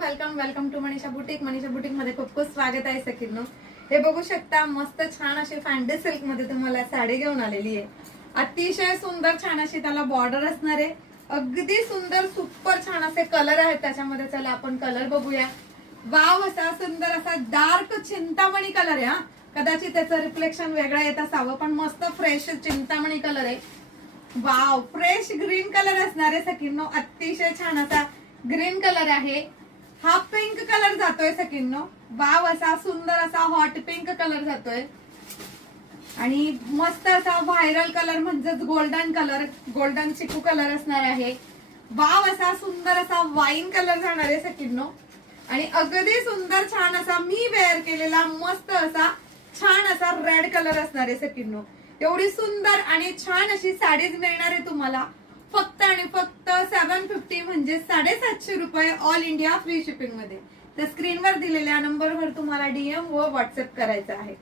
Welcome welcome to Manisha boutique मध्ये खूप खूप स्वागत आहे सखींनो। हे बघू शकता मस्त छान अशी फॅन्सी सिल्क मध्ये तुम्हाला साडी घेऊन आलेली आहे। अतिशय सुंदर छान अशी त्याला बॉर्डर असणार आहे। अगदी सुंदर सुपर छान असे कलर आहेत त्याच्यामध्ये। चला आपण कलर बघूया। वाव, असा सुंदर असा डार्क चिंतामणी कलर आहे। हा कदाचित त्याचं रिफ्लेक्शन वेगळं येत असावं पण मस्त फ्रेश चिंतामणी कलर आहे। वाव, फ्रेश ग्रीन कलर असणार आहे सखींनो। अतिशय छान असा ग्रीन कलर आहे। हा पिंक कलर जातोय सखींनो। वाव, असा सुंदर असा हॉट पिंक कलर जातोय आणि मस्त असा व्हायरल कलर म्हणजेच गोल्डन कलर, गोल्डन चिकू कलर असणार आहे। वाव, असा सुंदर असा वाईन कलर जाणार आहे सखींनो आणि अगदी सुंदर छान असा मी वेअर केलेला मस्त असा छान असा रेड कलर असणार आहे सखींनो। एवढी सुंदर आणि छान अशी साडीज मिळणार आहे तुम्हाला फक्त आणि फक्त 750 म्हणजे 750 रुपये ऑल इंडिया फ्री शिपिंग मध्ये। तर स्क्रीनवर दिलेल्या नंबरवर तुम्हाला डीएम व व्हॉट्सअप करायचं आहे।